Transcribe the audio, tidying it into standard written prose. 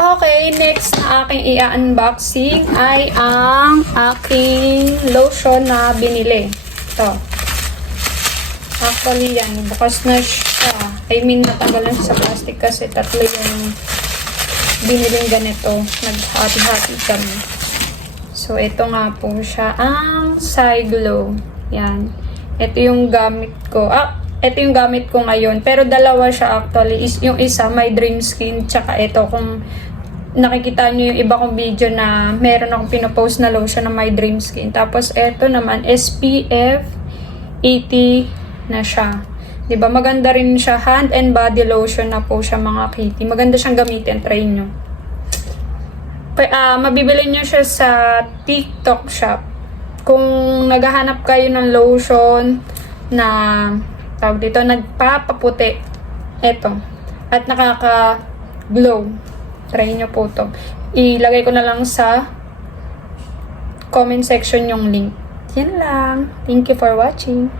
Okay, next na aking i-unboxing ay ang aking lotion na binili. Ito. Actually, yan. Bukas na siya. I mean, natanggalan siya sa plastic kasi tatlo yung biniling ganito. Naghati-hati kami. So, ito nga po siya. Ang Siglo. Yan. Ito yung gamit ko. Ito yung gamit ko ngayon. Pero dalawa siya actually. Yung isa, my dream skin. Tsaka ito, kung nakikita nyo yung iba kong video na meron akong pinopost na lotion na my dream skin. Tapos, ito naman, SPF 80 na siya. Diba? Maganda rin siya. Hand and body lotion na po siya, mga kitty. Maganda siyang gamitin. Try nyo. Mabibili nyo siya sa TikTok shop. Kung naghahanap kayo ng lotion na tawag dito, nagpapaputi. Ito. At nakaka-glow. Try nyo po to. Ilagay ko na lang sa comment section yung link. Yan lang. Thank you for watching.